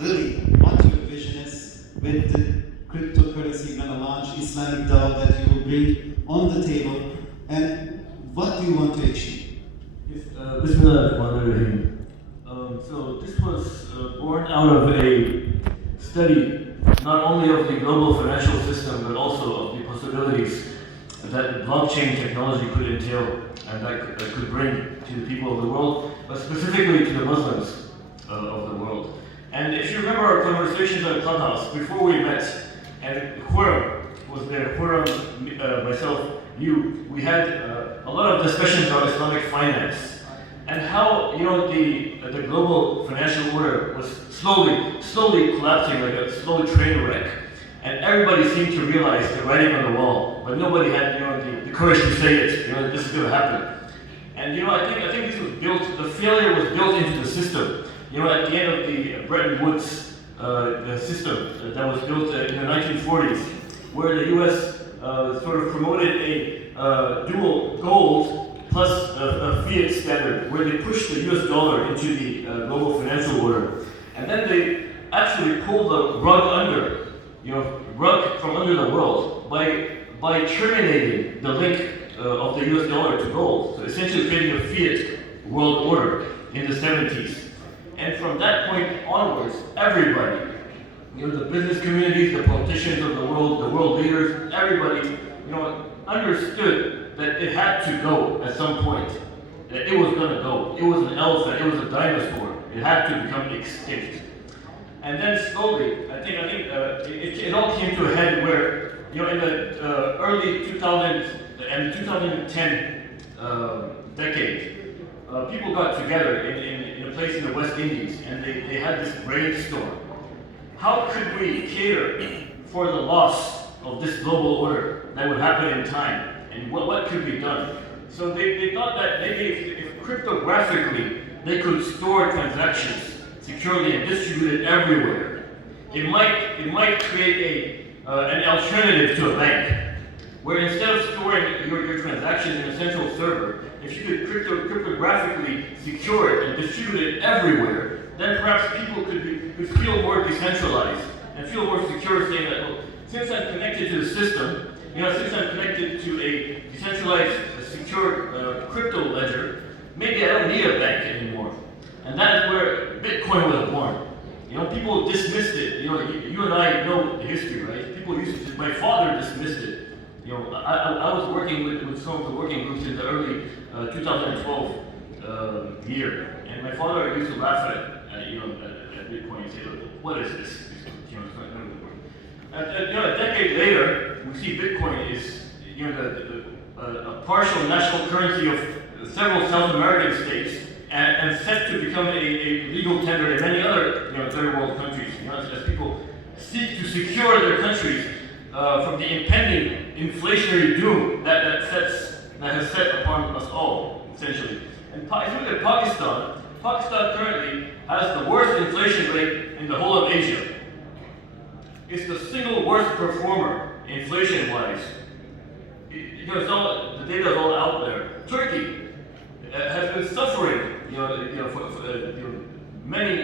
really what your vision is with the cryptocurrency you're going to launch, Islamic DAO that you will bring on the table, and what do you want to achieve? Yes, Bismillahirrahmanirrahim. So this was born out of a study not only of the global financial system but also of the possibilities that blockchain technology could entail and that could bring to the people of the world, but specifically to the Muslims of the world. And if you remember our conversations at Clubhouse before we met, and Khurram was there, Khurram, myself, you, we had a lot of discussions about Islamic finance and how the global financial order was slowly collapsing like a slow train wreck, and everybody seemed to realize the writing on the wall, but nobody had the courage to say it. This is going to happen. And I think this was built. The failure was built into the system. At the end of the Bretton Woods the system that was built in the 1940s, where the U.S. Sort of promoted a dual gold plus a fiat standard, where they pushed the US dollar into the global financial order. And then they actually pulled the rug from under the world by terminating the link of the US dollar to gold. So essentially creating a fiat world order in the 70s. And from that point onwards, everybody, the business communities, the politicians of the world leaders, everybody, understood that it had to go at some point. That it was going to go. It was an elephant. It was a dinosaur. It had to become extinct. And then slowly, I think it all came to a head where, in the early 2000s and 2010 decade, people got together in a place in the West Indies, and they had this brainstorm. How could we cater for the loss of this global order that would happen in time? And what could be done? So they thought that maybe if cryptographically they could store transactions securely and distribute it everywhere, it might create an alternative to a bank, where instead of storing your transactions in a central server, if you could cryptographically secure it and distribute it everywhere, then perhaps people could feel more decentralized and feel more secure, saying that, well, since I'm connected to the system, since I'm connected to a decentralized, secure crypto ledger, maybe I don't need a bank anymore. And that is where Bitcoin was born. People dismissed it. You and I know the history, right? People used to. My father dismissed it. I was working with some of the working groups in the early 2012 year, and my father used to laugh at Bitcoin and say, "Look, what is this? It's not going to work." A decade later, we see Bitcoin is a partial national currency of several South American states, and set to become a legal tender in many other third world countries. As people seek to secure their countries from the impending inflationary doom that has set upon us all, essentially. And if you look at Pakistan, Pakistan currently has the worst inflation rate in the whole of Asia. It's the single worst performer inflation-wise. The data is all out there. Turkey has been suffering, for many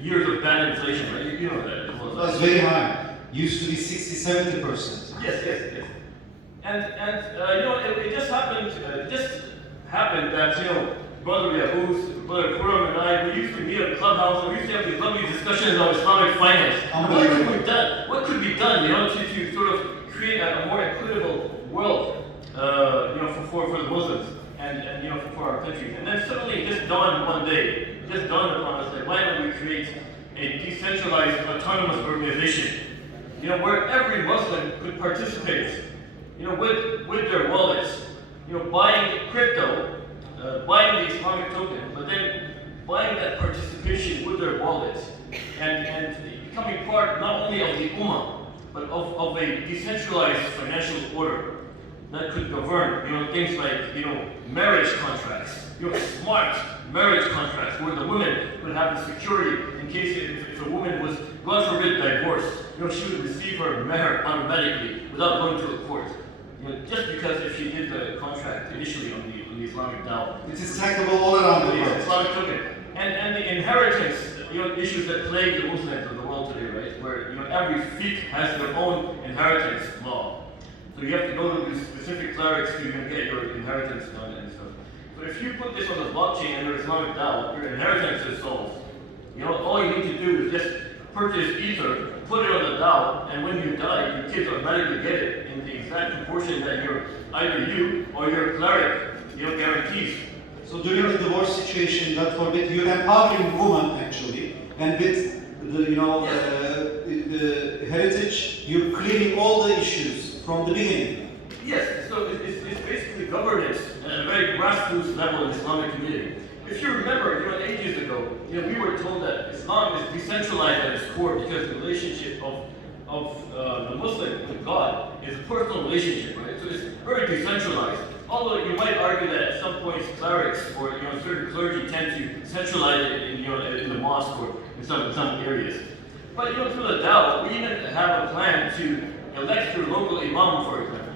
years of bad inflation. Right? You know that as well. That's very high. Used to be 60-70%. Yes. And it just happened. That Brother Yahoo's, Brother Khurram and I, we used to meet at Clubhouse, and we used to have these lovely discussions about Islamic finance. What could be done, to sort of create a more equitable world, for the Muslims and for our countries. And then suddenly it just dawned one day, upon us that why don't we create a decentralized autonomous organization, where every Muslim could participate, with their wallets, buying crypto, buying the Islamic token, but then buying that participation with their wallet, and becoming part not only of the Ummah, but of a decentralized financial order that could govern, things like, marriage contracts, smart marriage contracts, where the women would have the security in case if a woman was, God forbid, divorced, she would receive her meher automatically without going to a court. Just because if she did the contract initially on the Islamic DAO. It is trackable all around the world. Islamic token. And the inheritance issues that plague the Muslims of the world today, right? Where every fiqh has their own inheritance law. So you have to go to these specific clerics to even get your inheritance done and stuff. So if you put this on the blockchain under Islamic DAO, your inheritance is solved. All you need to do is just purchase Ether, put it on the DAO, and when you die, your kids automatically get it in the exact proportion that either you or your cleric guarantees. So during the divorce situation, God forbid, you're empowering women actually, and with the heritage, you're clearing all the issues from the beginning. Yes, so it's basically governance at a very grassroots level in the Islamic community. If you remember, ages ago, we were told that Islam is decentralized at its core because the relationship of the Muslim with God is a personal relationship, right? So it's very decentralized. Although you might argue that at some points clerics or certain clergy tend to centralize it in the mosque or in some areas. But through the DAO, we even have a plan to elect your local imam, for example.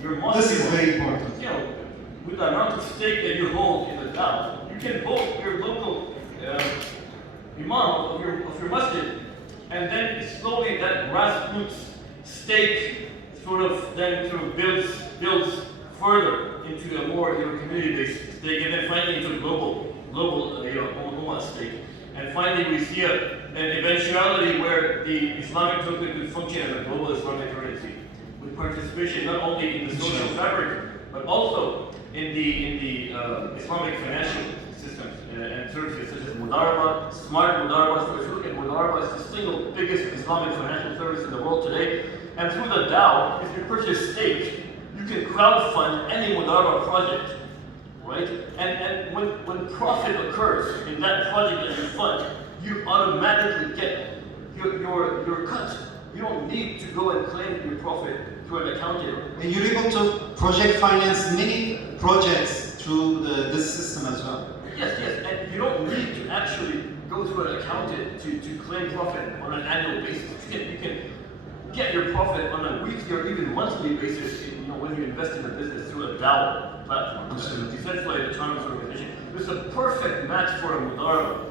Your mosque This is very important. With the amount of stake that you hold in the DAO, you can vote your local imam of your masjid, and then slowly that grassroots stake builds further into a more community-based stake, and then finally into a global ummah stake. And finally, we see an eventuality where the Islamic token could function as a global Islamic currency, with participation not only in the social fabric, but also in the Islamic financial systems and services such as Mudaraba, smart Mudaraba. So if you look at Mudaraba, it's the single biggest Islamic financial service in the world today. And through the DAO, if you purchase stake, you can crowdfund any Mudaraba project, right? And when profit occurs in that project that you fund, you automatically get your cut. You don't need to go and claim your profit through an accountant. And you're able to project finance many projects through this system as well. Yes, and you don't need to actually go through an accountant to claim profit on an annual basis. You can get your profit on a weekly or even monthly basis when you invest in a business through a DAO platform, a decentralized autonomous organization. It's a perfect match for a Mudaraba.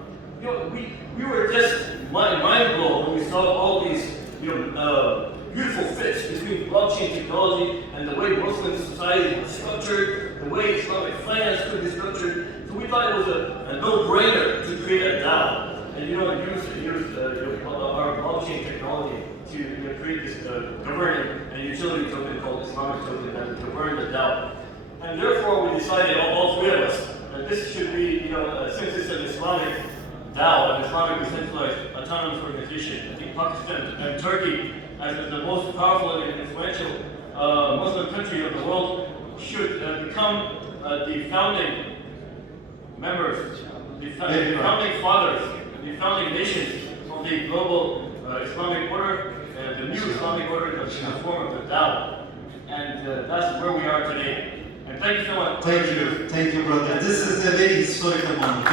We were just mind blown when we saw all these beautiful fits between blockchain technology and the way Muslim society was structured, the way Islamic finance could be structured. So we thought it was a no-brainer to create a DAO and use our blockchain technology to create this governing and utility token called Islamic token that would govern the DAO. And therefore, we decided, all three of us, that this should be, since it's an Islamic DAO, an Islamic decentralized autonomous organization, I think Pakistan and Turkey, as the most powerful and influential Muslim country of the world, should become the founding members, the founding fathers, the founding nations of the global Islamic order, the new Islamic order in the form of the DAO. And that's where we are today. And thank you so much. Thank you, brother. This is a very historical moment.